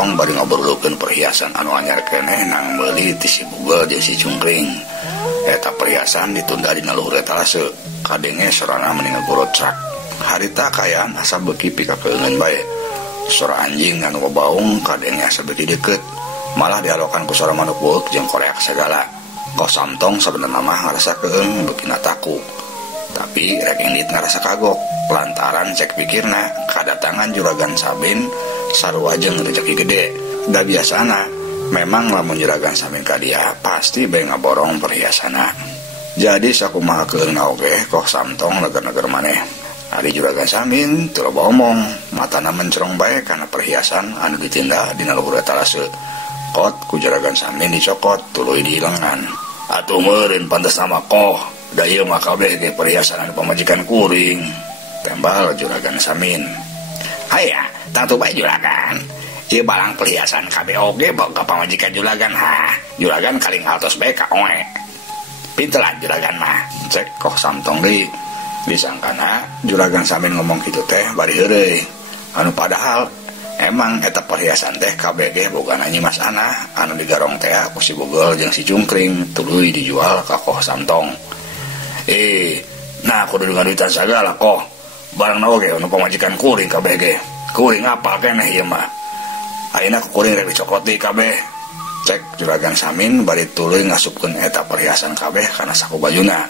Samtong bari ngobrolkeun perhiasan anu anyar keneh nang meuli ti si Bugel jeung si Cungkring. Eta perhiasan ditunda dina luhur etalase, kadenge sorana meni ngagorocrak. Harita kayaan asa beuki pikakeungeun bae. Sora anjing anu babaung kadenge asa beuki deukeut, malah dialokan ku sora manuk beuk jeung koreak sagala. Kos Samtong sabenerna mah ngarasakeun beukina takut. Tapi rek Indit ngarasa kagok lantaran cek pikirna kadatangan Juragan Samin sarua jeung rezeki gede. Da biasana memang lamun Juragan Samin ka dia pasti bae ngaborong perhiasana. Jadi sakumahakeun oge Kos Samtong leger-leger maneh. Ari Juragan Samin teu loba omong, matana mencrong bae kana perhiasan anu ditinda dina luhur etalase. Kot ku Juragan Samin dicokot tuluy di lengan. Atuh meureun pantes nama koh, da ieu mah kabeh ge perhiasan anu pamajikan kuring. Tembal Juragan Samin. Haya, tangtu bae Juragan. Ieu balang perhiasan kabeh oge boga pamajikan Juragan ha. Juragan kaling altos bae ka oe. Pintelan Juragan mah. Cek Koh Samtong deui. Disangkana Juragan Samin ngomong kitu teh bari heureuy. Anu padahal emang eta perhiasan teh kabeh ge boga Nyi Mas Ana anu digarong teh ku si Bugel jeung si Cungkring tuluy dijual ka Koh Samtong. Nah kudu dengan duitan sagala Koh. Barang oge anu pamajikan kuring kabeh ge. Kuring apal keneh ieu mah. Ayeuna ku kuring rek dicokot deui kabeh. Cek Juragan Samin bari tuluy ngasupkeun eta perhiasan kabeh kana saku bajuna.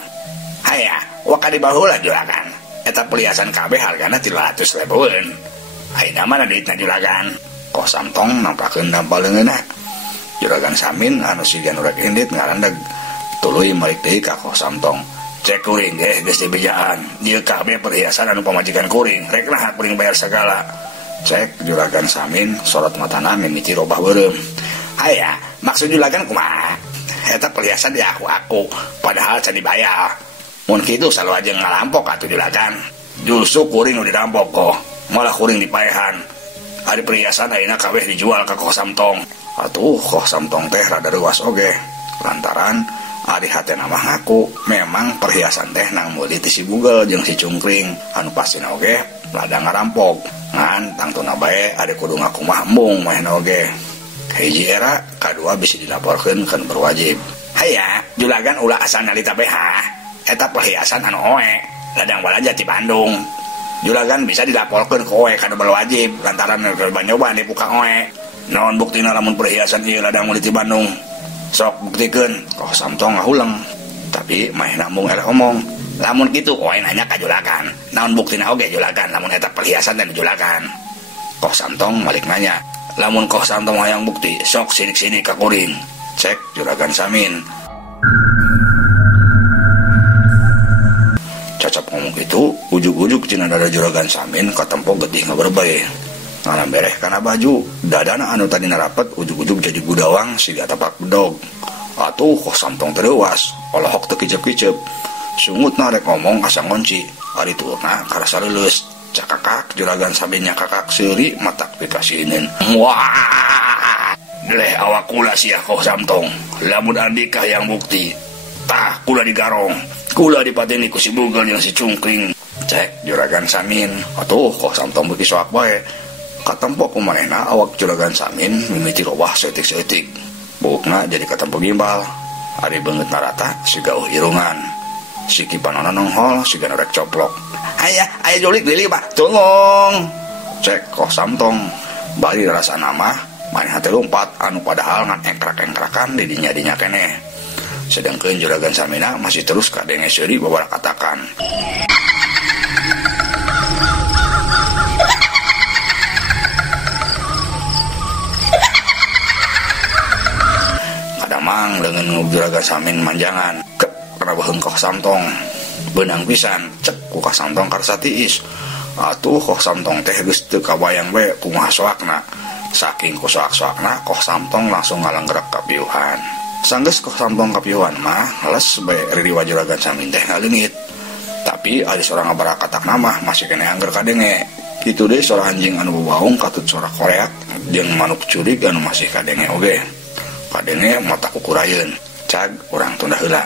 Haya, wakadi baheula Juragan. Eta perhiasan kabeh hargana 300.000-eun. Ayeuna mana duitna Juragan? Koh Samtong nampakeun dampal leungeunna. Juragan Samin anu siga nu rek Indit ngarandeg tuluy malik deui ka Koh Samtong. Cek kuring ge geus dibejaan. Ieu kabeh perhiasan anu pamajikan kuring, rek naha kuring bayar sagala. Cek Juragan Samin sorot matana mimiti robah beureum. Haya, maksud Juragan kumaha? Eta perhiasan di aku padahal can dibayar. Mun kitu saluajeng ngalampok atuh Juragan. Justru kuring nu dirampok kok, malah kuring dipaehan. Ari perhiasan ayeuna kabeh dijual ka Koh Samtong. Atuh Koh Samtong teh rada ruas oge. Lantaran ari hatena mah ngaku memang perhiasan teh nang meuli ti si Bugel jeung si Cungkring anu pastina oge lada ngarampok. Ngan tangtuna bae ade kudu ngaku mah embung mahna oge. Hiji era kadua bisa dilaporkeun kan berwajib. Haya, Juragan ulah asal nyalita BH. Eta perhiasan anu oe ladang balaja ti Bandung. Juragan bisa dilaporkeun ka oe kana berwajib lantaran nyoba dibuka oe. Naon buktina lamun perhiasan ieu ladang meuli ti Bandung? Sok buktikeun. Koh Samtong ngahuleng. Tapi mahna mung eleh omong. Lamun kitu oe nanya ka Juragan. Naon buktina oge Juragan lamun eta perhiasan teh Juragan? Koh Samtong balik nanya. Lamun Koh Samtong hayang bukti, sok sinik-sinik ka kuring. Cek Juragan Samin. Cacap ngomong gitu, ujuk-ujuk cenah dada Juragan Samin katempo getih ngaberbae. Ngalambereh kana baju, dadana anu tadi narapet ujuk-ujuk jadi gudawang siga tapak bedog. Atuh Koh Samtong tereuwas, olohok teu kicep-kicep. Sungutna rek ngomong asa ngonci, ari turna karasa leuleus. Cakakak Juragan Saminnya kakak seuri matak dikasihinin. Wah, leh awak kula sia Koh Samtong. Lamun andika yang bukti, tah kula digarong, kula dipateni ku si Bugel jeung si Cungkring. Cek Juragan Samin. Atuh Koh Samtong beuki soak bae. Katempo kumanehna awak Juragan Samin mimiti robah seutik-seutik. Buukna jadi katempo gimbal. Ari beungeut narata siga irungan. Siki panonna nonghol siga rek coplok. Aya julik deuli Pak. Tungong. Cek Koh Samtong. Bari rasa nama maneh teh lompat anu padahal ngan engkrak-engkrakan di dinya-dinya keneh. Sedengkeun Juragan Samina masih terus kadenge seuri babara katakan. Kadamang leungeun Juragan Samin manjangan. Kana beuheung Koh Samtong. Beunang pisan cek ku Koh Samtong karsa tiis. Atuh Koh Samtong teh geus teu kabayang we kumaha soakna. Saking ku soak-soakna Koh Samtong langsung ngalenggrek ka piuhan. Sanggeus Koh Samtong ka piuhan mah les bae ririwa Juragan Samin teh ngaleungit. Tapi adi sorang ngabarakatakna mah masih keneh angger kadenge. Kitu deui sora anjing anu bebaung katut sora koreak jeung manuk curig anu masih kadenge oge. Kadenge mata kukurayeun. Cag urang tunda heula.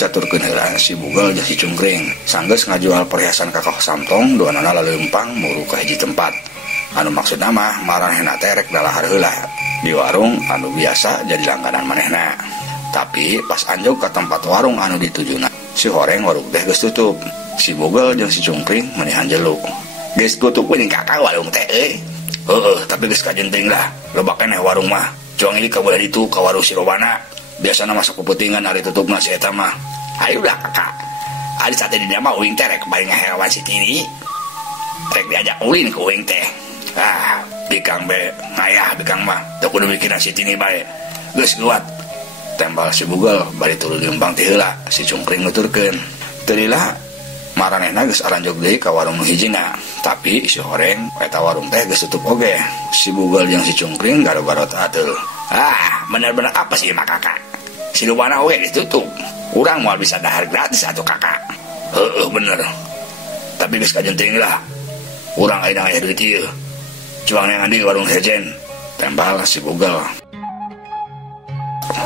ngacaturkeun heula si Bugel jeung si Cungkring. Sanggeus ngajual perhiasan ka Kang Samtong, duanana laleumpang muru ka hiji tempat. Anu maksudna mah maranehna teh rek dalahar heula di warung anu biasa jadi langganan manehna. Tapi pas anjog ka tempat warung anu ditujuna, si horeng warung teh geus tutup. Si Bugel jeung si Cungkring menihan jeluk. Geus tutup we kakak warung teh euy. Heeh, tapi geus kajenting lah. Loba keneh warung mah. Cuang ini ka beulah ditu ka warung si Robana. Biasana masuk keputingan hari tutupna si eta mah. Ayo udah kakak. Ari sate di mah uing teh rek bari ngahewan si Tini. Rek diajak ulin ke uing teh. Bikang be ngayah bikang mah. Teu kudu mikiran si Tini bae. Geus kuat. Tembal si Bugel bari tuluy leumpang ti heula. Si Cungkring nuturkeun. Teu lila maranehna geus aranjog deui ka warung nu hijina. Tapi si horeng eta warung teh geus tutup oge. Si Bugel jeung si Cungkring garo-garo ateul. Bener-bener apa sih mah kakak? Si Lubana oge ditutup. Urang moal bisa dahar gratis atuh kakak. Heeh bener. Tapi geus kajenting lah. Urang aya duit ieu. Cuang neangan di warung sejen. Tembal si Bugel.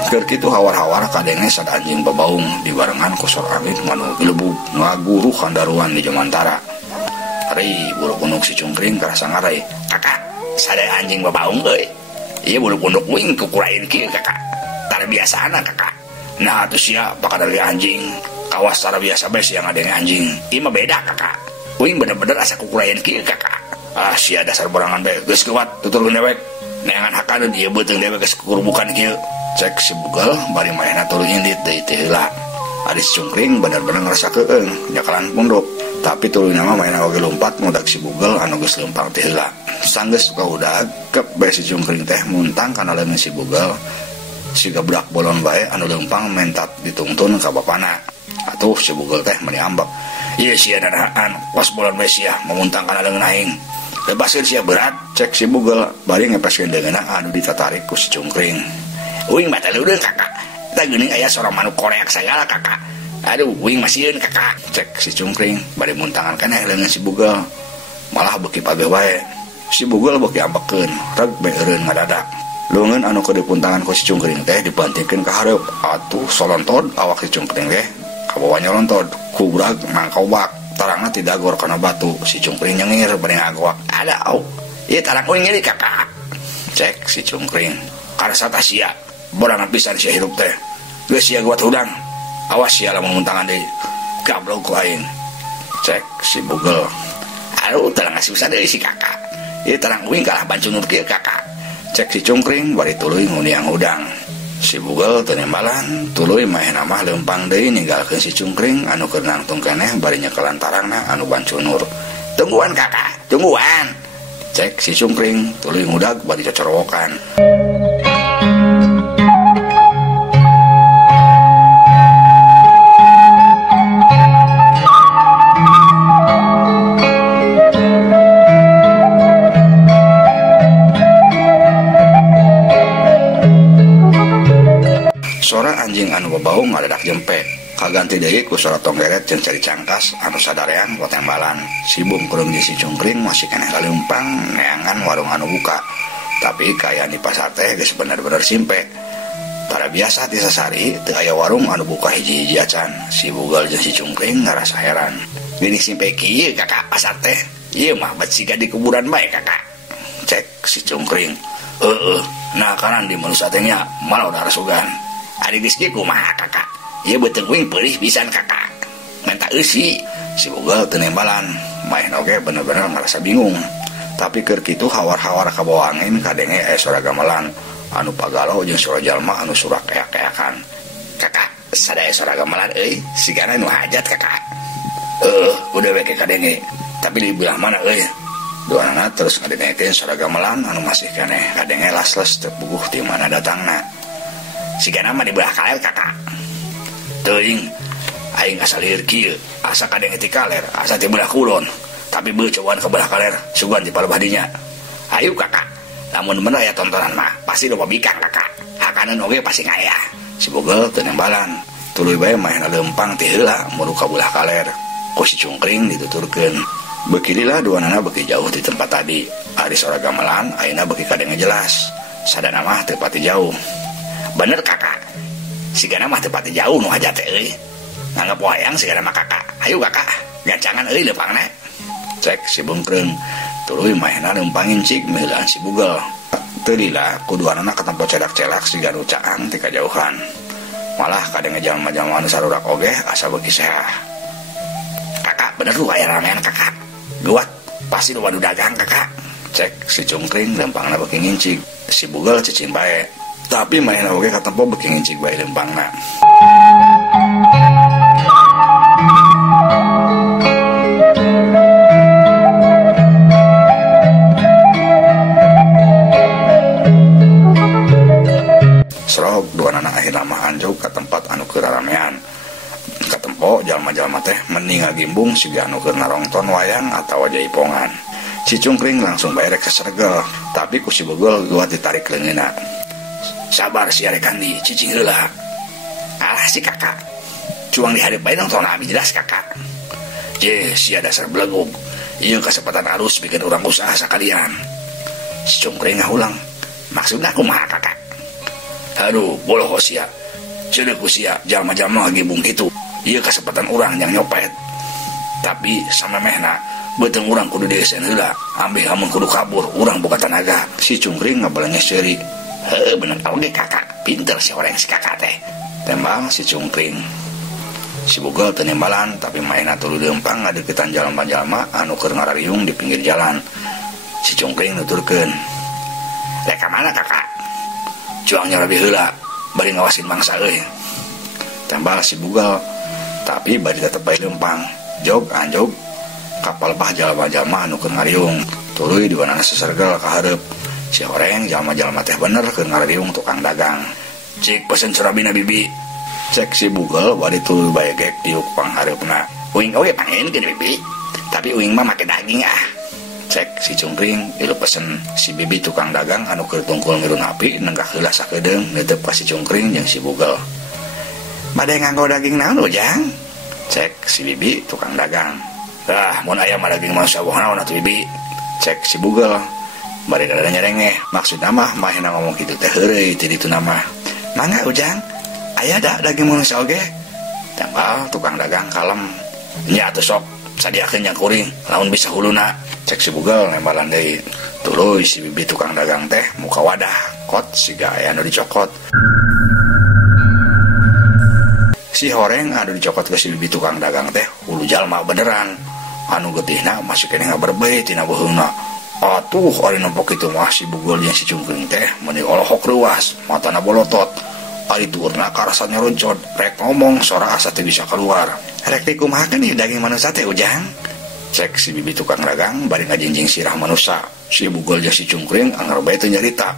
Keur kitu hawar-hawar kadenge sada anjing babaung dibarengan ku sor angin manu gelebug ngaguru kandaruan di Jomantara. Ari bulu punduk si Cungkring karasa ngarai. Kakak, sada anjing babaung euy. Ieu bulu punduk uing kukurain kieu kakak. Tara biasana kakak. Nah atuh sia bakadari anjing. Kawas tara biasa bae sia ngadenge anjing. Ieu mah beda kakak. Uing bener-bener asa kukurain kieu kakak. Sia dasar borangan bae geus kuat tuturkeun dewek. Neangan hakaneun ieu beuteung dewek geus kurubukan kieu. Cek si Bugel bari maehna tuluy indit deui teh heula. Ari si Cungkring bener-bener ngerasa keung nyakalan punduk. Tapi tuluy nama maehna oge lompat ngudag si Bugel anu geus leumpang teh heula. Sanggeus kaudag kep bae si Cungkring teh muntang kana leungeun si Bugel. Si gebrak bolon bae anu leumpang mentat ditungtun ka bapana. Atuh si Bugel teh meuni ambek. Ieu sia danaan pas bolon bae sia memuntang kana leungeun aing. Lepaskeun sia berat. Cek si Bugel bari ngepeskeun leungeunna anu ditatarik ku si Cungkring. Uing batal udah kakak. Kita geuning aya sorang manuk koreak segala kakak. Aduh uing masieun kakak. Cek si Cungkring bari muntangan keneh leungeun si Bugel. Malah beuki pabeh wae. Si Bugel beuki ambekeun reg bae eureun ngadadak. Leungeun anu keur dipuntangan ku si Cungkring teh dibantingkeun ka hareup. Atuh solontod awak si Cungkring teh kabawa nyolontod. Kubrag mangkobak tarangna ti dagor kana batu. Si Cungkring nyengir bari ngagwak. Ada au. Ieu tarang uing ieu kakak. Cek si Cungkring. Karasa tah sia borangan pisan sia hirup teh. Geus sia guat hudang. Awas sia lamun muntangan deui. Gablog ku aing. Cek si Bugel. Aduh tarang susah deui si kakak. Ieu tarang uing kalah bancunur kieu kakak. Cek si Cungkring bari tuluy nguniang hudang. Si Bugel teu nembalan, tuluy maehna mah leumpang deui ninggalkeun si Cungkring anu keur nangtung keneh bari nyekelan tarangna anu bancunur. Tungguan kakak, tungguan. Cek si Cungkring tuluy ngudag bari cocorowokan. Sora anjing anu babaung ngadadak jempe. Kaganti deui ku sora tonggeret jeung cari cangkas anu sadareang potembalan. Si Bungkurung jeung si Cungkring masih keneh laleumpang neangan warung anu buka. Tapi kaya di pasar teh geus bener-bener simpe. Tara biasa ti sasari teu aya warung anu buka hiji-hiji acan. Si Bugel jeung si Cungkring ngarasa heran. Geuning simpe kieu kakak pasar teh. Ieu mah bet siga di kuburan bae kakak. Cek si Cungkring. Nah kanan di manusia teh nya malah udah rasugan. Ari geus kieu kumaha kakak? Ieu beuteung uing peulih pisan kakak. Menta eusi. Si Bugel teu nembalan. Maehna oge bener-bener ngarasa bingung. Tapi keur kitu hawar-hawar ka bawah angin kadenge aya suara gamelan anu pagalau jeung suara jalma anu surak kayak-kayakan. Kakak, sadaya suara gamelan euy, sigana nu hajat kakak. Udah we ke kadenge. Tapi di belah mana euy? Duanana terus ngadengekeun suara gamelan anu masih keneh kadenge las-las teu puguh ti mana datangna. Sigana mah di belah kaler kakak. Teuing aing asa lieur kieu, asa kadenge ti kaler, asa ti belah kulon. Tapi beuceuan ke belah kaler sugan di palebah dinya. Ayo kakak, lamun bener aya tontonan mah pasti loba bikang kakak. Hakaneun oge pasti ngaya. Si Bugel teu nembalan. Tuluy bae maehna leumpang ti heula mulu ka belah kaler. Ku si Cungkring dituturkeun. Beuki lila duanana beuki jauh di tempat tadi. Ari sora gamelan ayeuna beuki kadenge jelas. Sadana mah teu pati jauh. Bener kakak. Sigana mah teu pati jauh nu hajat teh euy. nganggap wayang segala mah kakak. Ayo kakak, gancangan euy leumpangna. Cek si Bungkreung. Tuluy maehna leumpangin cik meulaan si Bugel. Teu lila kudu anak katempo cedak-celak siga nu caang ti kajauhan. Malah kadang jalma-jalma anu sarurak oge asa beuki seah. Kakak bener lu aya ramean kakak. Guat pasti lu wadu dagang kakak. Cek si Cungkring leumpangna beuki ngincig. Si Bugel cicing bae. Tapi maehna oge katempo beuki ngincig bae leumpangna. Serog dua anak akhirna mah anjog ke tempat anu keur ramean. Katempo jalma-jalma teh mending ngagimbung siga anu keur narongton wayang atawa jaipongan. Si Cungkring langsung bae rek sesregel, tapi ku si Bugel guat ditarik leungeunna. Sabar si Arekandi, cicing heula. Alah si kakak. Cuang dihareup bae nonton abi jelas kakak. Je sia dasar belegug. Ieu kasempatan arus bikin urang usaha sakalian. Si Cungkring ngahulang. Maksudna kumaha kakak? Aduh, boloh sia. Ceudeuh ku sia jalma-jalma ngagimbung kitu. Ieu kasempatan urang yang nyopet. Tapi samemehna beuteung urang kudu dieuseuan heula. Ambe amun kudu kabur, urang boga tanaga. Si Cungkring ngabalenges ceuri. Heuh, bener oge kakak. Pinter si orang si kakak teh. Tembang si Cungkring. Si Bugel teu nembalan, tapi maehna tuluy leumpang ngadeukeutan jalma-jalma anu keur ngarariung di pinggir jalan. Si Cungkring nuturkeun. Rek ka mana kakak? Juangnya lebih heula, bari ngawasin mangsa euy. Tambal si Bugel, tapi bari tetep bae leumpang. Jog anjog kapal bah jalma-jalma anu keur ngariung. Tuluy diwanana sesergel ka hareup. Si horeng jalma-jalma teh bener keur ngariung tukang dagang. Cik pesen surabina bibi. Cek si Bugel bari tuluy bae gek diuk panghareupna. Uing oge pangeunkeun bibi, tapi uing mah make daging ah. Cek si Cungkring ilu pesen si bibi tukang dagang anu keur tungkul ngirun api nenggak heula sakedeung neuteup ka si Cungkring jeung si Bugel. Bade nganggo daging naon ujang? Cek si bibi tukang dagang. Tah mun aya mah daging manusia woh naon atuh bibi? Cek si Bugel. Bari dada nyerengeh maksudna mah maehna ngomong kitu teh heureuy ti ditu nama. Mangga ujang, aya da daging manusia oge? Tambal tukang dagang kalem. Nya atuh sok sadiakeun nya kuring lamun bisa huluna. Cek si Bugel nembalan deui. Tuluy si bibi tukang dagang teh muka wadah kot siga aya anu dicokot. Si horeng anu dicokot ke si bibi tukang dagang teh hulu jalma beneran. Anu getihna masih kene ngaberbeh tina beuheungna. Atuh ari nempok kitu mah si Bugel jeung si Cungkring teh meuni olohok reuas, matana bolotot. Ari tuurna karasa nyoruncot, rek ngomong sora asa teu bisa keluar. Rek ti kumaha ieu daging manusia teh ujang? Cek si bibi tukang dagang bari ngajinjing sirah manusia. Si Bugel jeung si Cungkring anggar bae teu nyarita.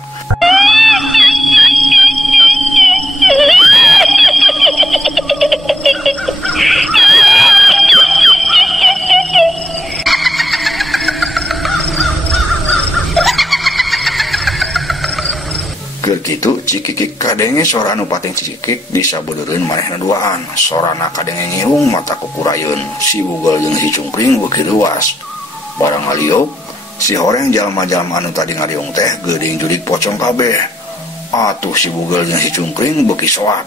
Keur kitu Cikikik kadenge sora anu pating Cikikik disabeureun manehna duaan. Sorana kadenge ngirung mata kukurayeun. Si Bugel jeung si Cungkring beuki leuwas. Barang ngaliuk, si horeng jalma-jalma anu tadi ngaliung teh geuning jurik pocong kabeh. Atuh si Bugel jeung si Cungkring beuki soak.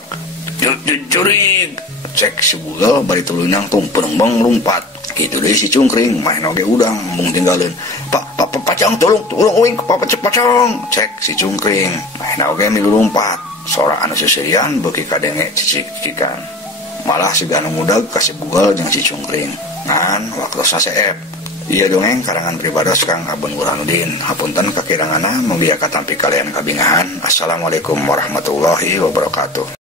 Jurik. Cek si Bugel bari tuluy nangtung perengbeng lumpat. Kitu deui si Cungkring main oge udang mung tinggalin. Pacong tolong uing pacong. Cek si Cungkring main oge milu lumpat. Sora anu seserian beuki kadenge cicik-cicikan. Malah siga anu mudag ka si Bugel jeung si Cungkring. Ngan waktu saseep. Ieu dongeng karangan pribados Kang Abun Burhanuddin. Hapunten kakiranganna mugia katampi kalian kabingahan. Assalamualaikum warahmatullahi wabarakatuh.